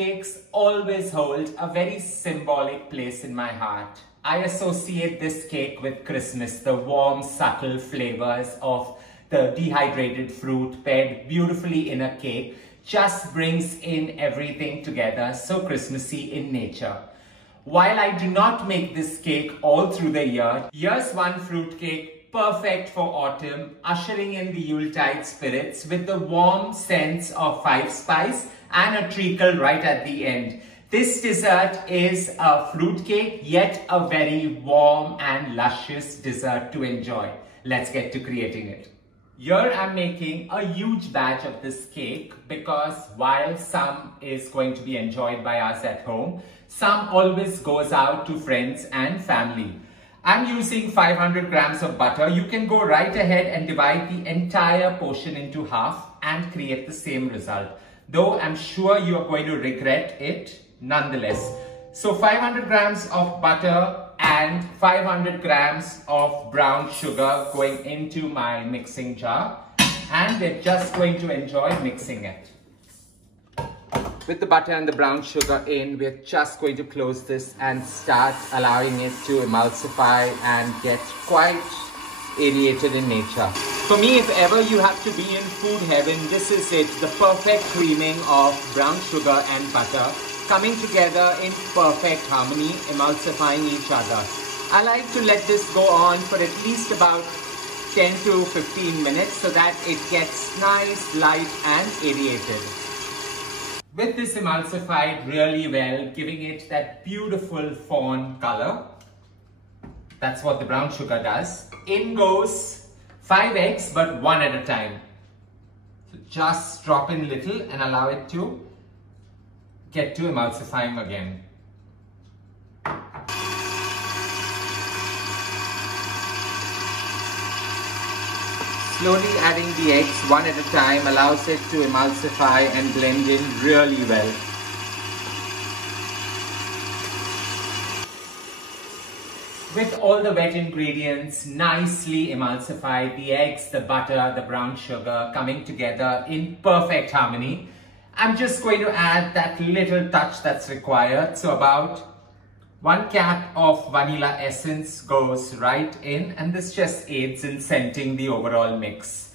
fruitcakes always hold a very symbolic place in my heart. I associate this cake with Christmas, the warm, subtle flavors of the dehydrated fruit paired beautifully in a cake just brings in everything together, so Christmassy in nature. While I do not make this cake all through the year, here's one fruitcake perfect for autumn, ushering in the Yuletide spirits with the warm sense of five spice and a treacle right at the end. This dessert is a fruitcake, yet a very warm and luscious dessert to enjoy. Let's get to creating it. Here I'm making a huge batch of this cake because while some is going to be enjoyed by us at home, some always goes out to friends and family. I'm using 500 grams of butter. You can go right ahead and divide the entire portion into half and create the same result. Though I'm sure you are going to regret it nonetheless. So 500 grams of butter and 500 grams of brown sugar going into my mixing jar. And we're just going to enjoy mixing it. With the butter and the brown sugar in, we're just going to close this and start allowing it to emulsify and get quite aerated in nature. For me, if ever you have to be in food heaven, this is it. The perfect creaming of brown sugar and butter coming together in perfect harmony, emulsifying each other. I like to let this go on for at least about 10 to 15 minutes so that it gets nice, light and aerated. With this emulsified really well, giving it that beautiful fawn color. That's what the brown sugar does. In goes 5 eggs, but one at a time. So just drop in little and allow it to get to emulsifying again. Slowly adding the eggs one at a time allows it to emulsify and blend in really well. With all the wet ingredients nicely emulsified, the eggs, the butter, the brown sugar coming together in perfect harmony, I'm just going to add that little touch that's required. So about 1 cap of vanilla essence goes right in, and this just aids in scenting the overall mix.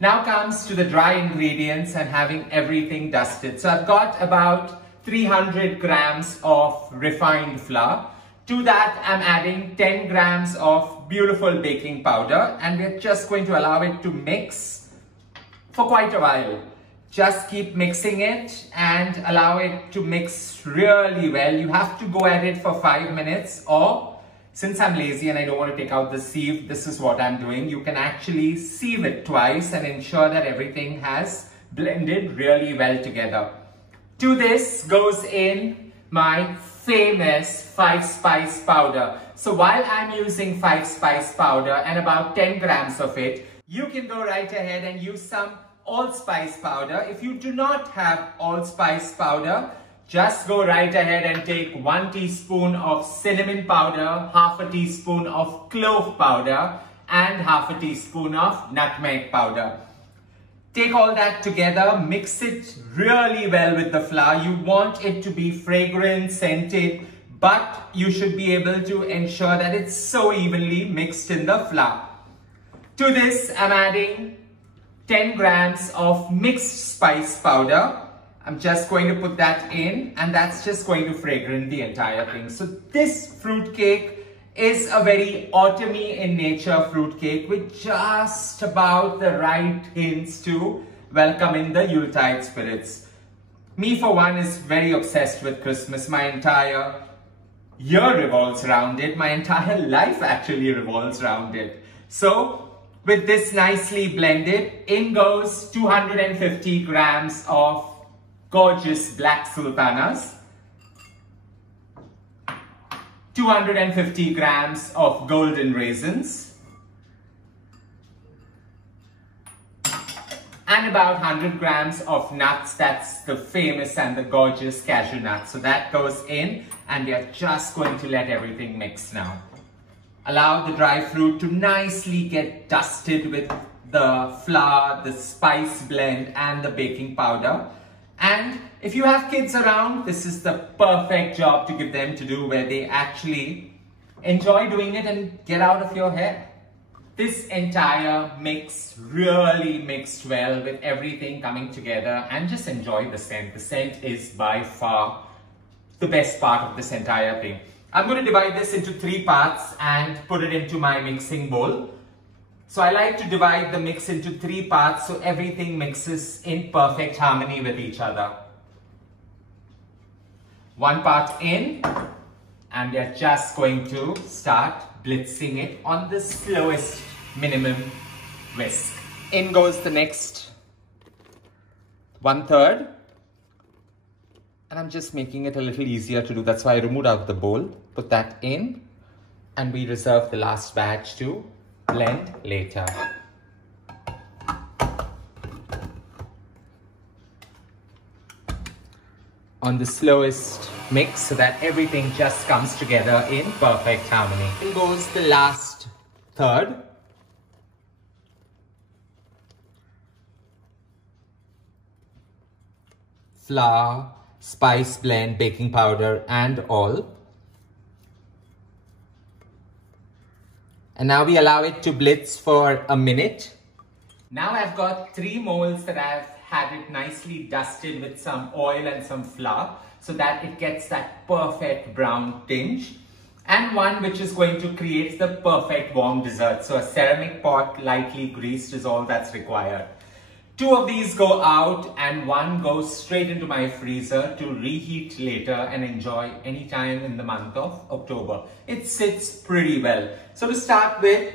Now comes to the dry ingredients and having everything dusted. So I've got about 300 grams of refined flour. To that, I'm adding 10 grams of beautiful baking powder, and we're just going to allow it to mix for quite a while. Just keep mixing it and allow it to mix really well. You have to go at it for 5 minutes, or since I'm lazy and I don't want to take out the sieve, this is what I'm doing. You can actually sieve it twice and ensure that everything has blended really well together. To this goes in my famous 5 spice powder. So while I'm using 5 spice powder and about 10 grams of it, you can go right ahead and use some allspice powder. If you do not have allspice powder, just go right ahead and take 1 teaspoon of cinnamon powder, half a teaspoon of clove powder, and half a teaspoon of nutmeg powder. Take all that together, mix it really well with the flour. You want it to be fragrant, scented, but you should be able to ensure that it's so evenly mixed in the flour. To this, I'm adding 10 grams of mixed spice powder. I'm just going to put that in, and that's just going to fragrant the entire thing. So this fruit cake is a very autumny in nature fruit cake with just about the right hints to welcome in the Yuletide spirits. Me for one is very obsessed with Christmas. My entire year revolves around it. My entire life actually revolves around it. So with this nicely blended, in goes 250 grams of gorgeous black sultanas, 250 grams of golden raisins, and about 100 grams of nuts. That's the famous and the gorgeous cashew nuts. So that goes in, and we are just going to let everything mix now. Allow the dry fruit to nicely get dusted with the flour, the spice blend and the baking powder. And if you have kids around, this is the perfect job to give them to do, where they actually enjoy doing it and get out of your hair. This entire mix really mixed well with everything coming together, and just enjoy the scent. The scent is by far the best part of this entire thing. I'm going to divide this into 3 parts and put it into my mixing bowl. So I like to divide the mix into 3 parts so everything mixes in perfect harmony with each other. 1 part in, and we are just going to start blitzing it on the slowest minimum whisk. In goes the next 1/3. And I'm just making it a little easier to do. That's why I removed out the bowl. Put that in, and we reserve the last batch to blend later. On the slowest mix so that everything just comes together in perfect harmony. In goes the last 1/3. Flour, spice blend, baking powder and all. And now we allow it to blitz for a minute. Now I've got 3 molds that I've had it nicely dusted with some oil and some flour so that it gets that perfect brown tinge. And one which is going to create the perfect warm dessert. So a ceramic pot lightly greased is all that's required. 2 of these go out and 1 goes straight into my freezer to reheat later and enjoy anytime in the month of October. It sits pretty well. So to start with,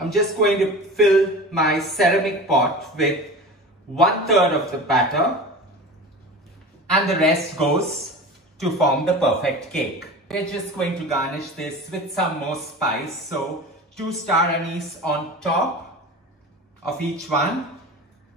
I'm just going to fill my ceramic pot with 1/3 of the batter, and the rest goes to form the perfect cake. We're just going to garnish this with some more spice. So 2 star anise on top of each one,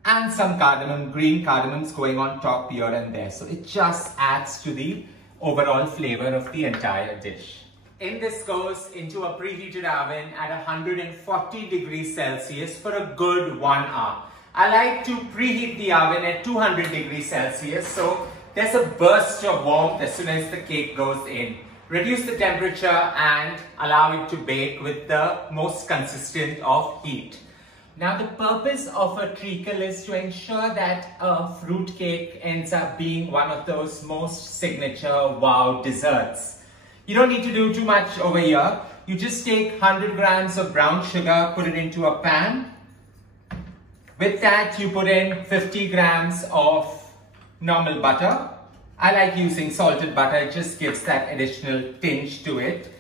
and some cardamom, green cardamoms going on top here and there. So it just adds to the overall flavor of the entire dish. In this goes into a preheated oven at 140 degrees Celsius for a good 1 hour. I like to preheat the oven at 200 degrees Celsius, so there's a burst of warmth as soon as the cake goes in. Reduce the temperature and allow it to bake with the most consistent of heat. Now the purpose of a treacle is to ensure that a fruit cake ends up being one of those most signature wow desserts. You don't need to do too much over here. You just take 100 grams of brown sugar, put it into a pan. With that you put in 50 grams of normal butter. I like using salted butter, it just gives that additional tinge to it.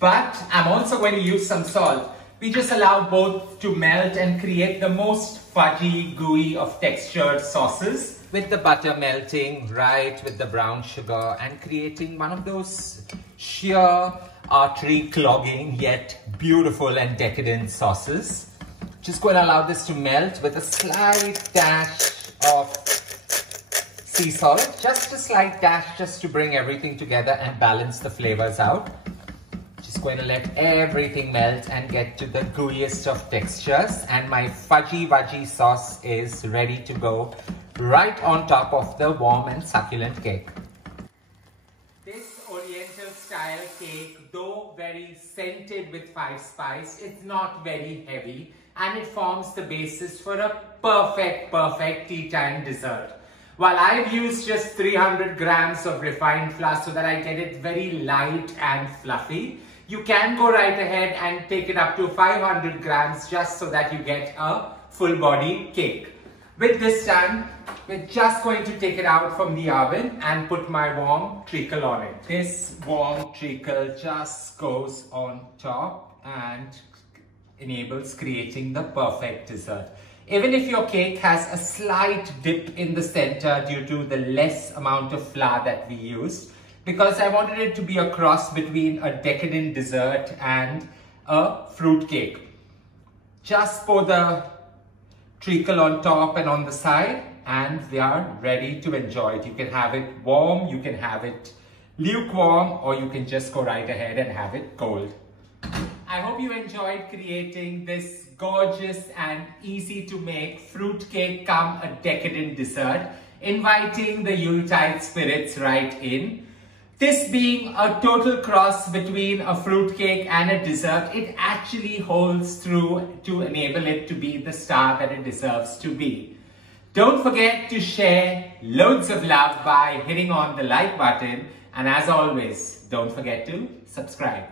But I'm also going to use some salt. We just allow both to melt and create the most fudgy, gooey of textured sauces, with the butter melting right with the brown sugar and creating one of those sheer artery clogging yet beautiful and decadent sauces. Just going to allow this to melt with a slight dash of sea salt, just a slight dash, just to bring everything together and balance the flavors out. Going to let everything melt and get to the gooeyest of textures, and my fudgy vudgy sauce is ready to go right on top of the warm and succulent cake. This Oriental style cake, though very scented with 5 spice, it's not very heavy, and it forms the basis for a perfect tea time dessert. While I've used just 300 grams of refined flour so that I get it very light and fluffy, you can go right ahead and take it up to 500 grams just so that you get a full body cake. With this done, we're just going to take it out from the oven and put my warm treacle on it. This warm treacle just goes on top and enables creating the perfect dessert. Even if your cake has a slight dip in the center due to the less amount of flour that we used, because I wanted it to be a cross between a decadent dessert and a fruit cake. Just pour the treacle on top and on the side, and we are ready to enjoy it. You can have it warm, you can have it lukewarm, or you can just go right ahead and have it cold. I hope you enjoyed creating this gorgeous and easy to make fruit cake come a decadent dessert. inviting the Yuletide spirits right in. This being a total cross between a fruitcake and a dessert, it actually holds through to enable it to be the star that it deserves to be. Don't forget to share loads of love by hitting on the like button, and as always, don't forget to subscribe.